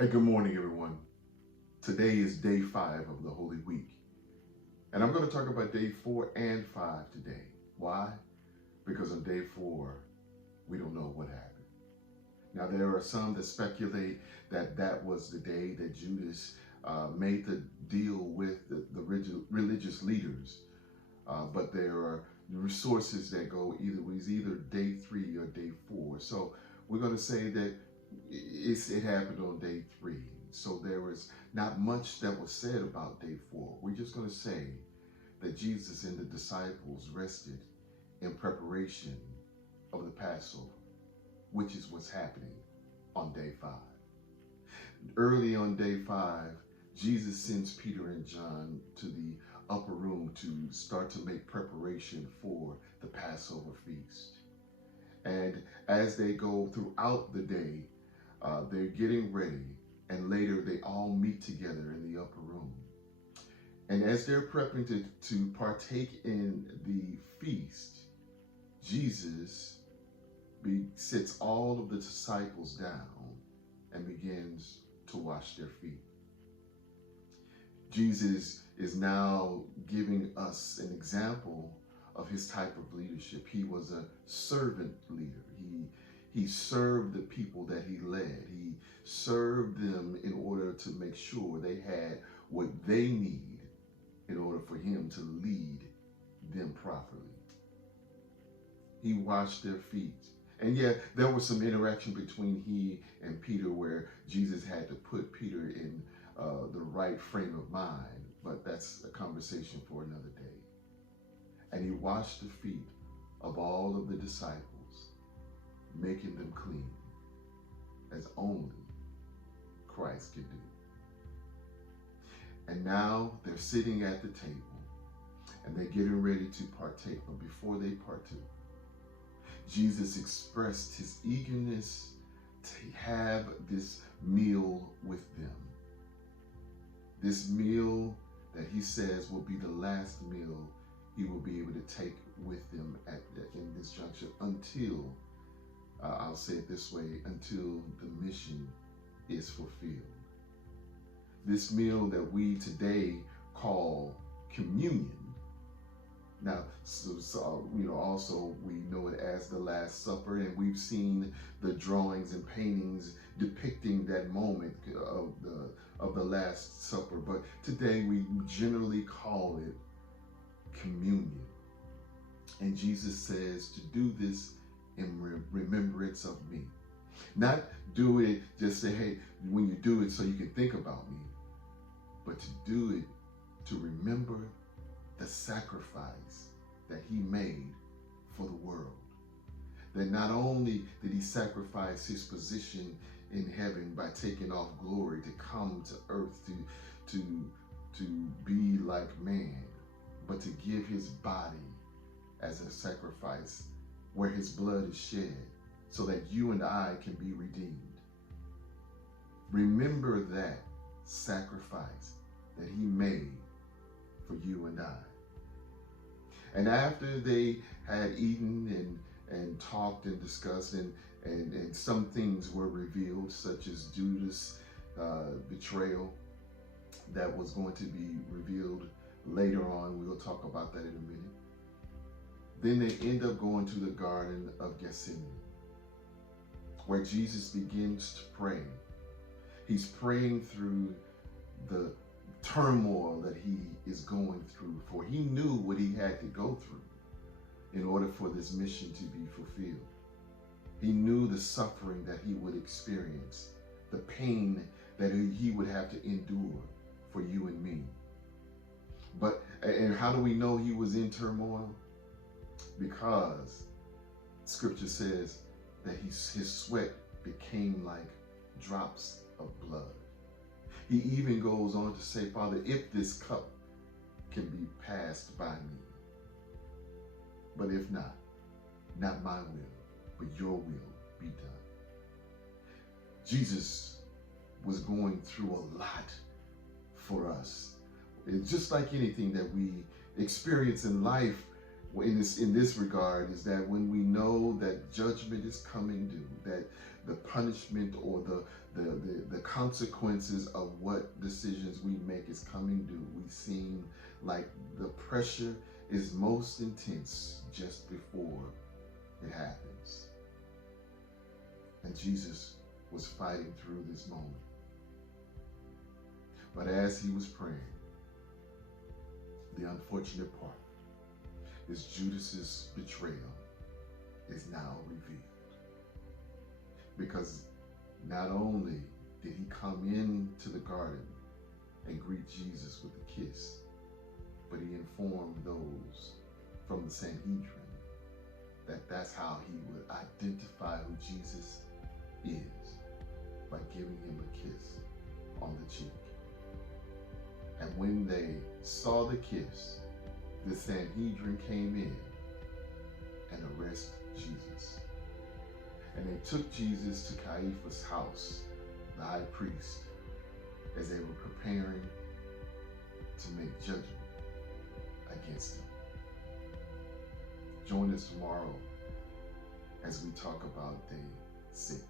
Hey, good morning, everyone. Today is day 5 of the Holy Week, and I'm going to talk about day 4 and 5 today. Why? Because on day 4, we don't know what happened. Now, there are some that speculate that that was the day that Judas made the deal with the religious leaders, but there are resources that go it was either day 3 or day 4. So we're going to say that it happened on day 3. So there was not much that was said about day 4. We're just going to say that Jesus and the disciples rested in preparation of the Passover, which is what's happening on day 5. Early on day 5, Jesus sends Peter and John to the upper room to start to make preparation for the Passover feast. And as they go throughout the day, they're getting ready, and later they all meet together in the upper room. And as they're prepping to partake in the feast, Jesus sits all of the disciples down and begins to wash their feet. Jesus is now giving us an example of his type of leadership. He was a servant leader. He served the people that he led. He served them in order to make sure they had what they need in order for him to lead them properly. He washed their feet. And yet there was some interaction between he and Peter where Jesus had to put Peter in the right frame of mind, but that's a conversation for another day. And he washed the feet of all of the disciples, making them clean, as only Christ can do. And now they're sitting at the table, and they're getting ready to partake. But before they partook, Jesus expressed his eagerness to have this meal with them. This meal that he says will be the last meal he will be able to take with them in this juncture until, I'll say it this way, until the mission is fulfilled. This meal that we today call communion. Now, also we know it as the Last Supper, and we've seen the drawings and paintings depicting that moment of the Last Supper. But today we generally call it communion. And Jesus says to do this in remembrance of me. Not do it, just say, hey, when you do it so you can think about me, but to do it to remember the sacrifice that he made for the world. That not only did he sacrifice his position in heaven by taking off glory to come to earth to be like man, but to give his body as a sacrifice where his blood is shed so that you and I can be redeemed. Remember that sacrifice that he made for you and I. And after they had eaten and talked and discussed, and some things were revealed, such as Judas' betrayal that was going to be revealed later on. We'll talk about that in a minute. Then they end up going to the Garden of Gethsemane, where Jesus begins to pray. He's praying through the turmoil that he is going through, for he knew what he had to go through in order for this mission to be fulfilled. He knew the suffering that he would experience, the pain that he would have to endure for you and me. And how do we know he was in turmoil? Because scripture says that his sweat became like drops of blood. He even goes on to say, Father, if this cup can be passed by me, but if not my will, but your will be done. Jesus was going through a lot for us. It's just like anything that we experience in life in this regard, is that when we know that judgment is coming due, that the punishment or the consequences of what decisions we make is coming due, we seem like the pressure is most intense just before it happens. And Jesus was fighting through this moment. But as he was praying, the unfortunate part is Judas's betrayal is now revealed. Because not only did he come into the garden and greet Jesus with a kiss, but he informed those from the Sanhedrin that that's how he would identify who Jesus is, by giving him a kiss on the cheek. And when they saw the kiss, the Sanhedrin came in and arrested Jesus. And they took Jesus to Caiaphas' house, the high priest, as they were preparing to make judgment against him. Join us tomorrow as we talk about day 6.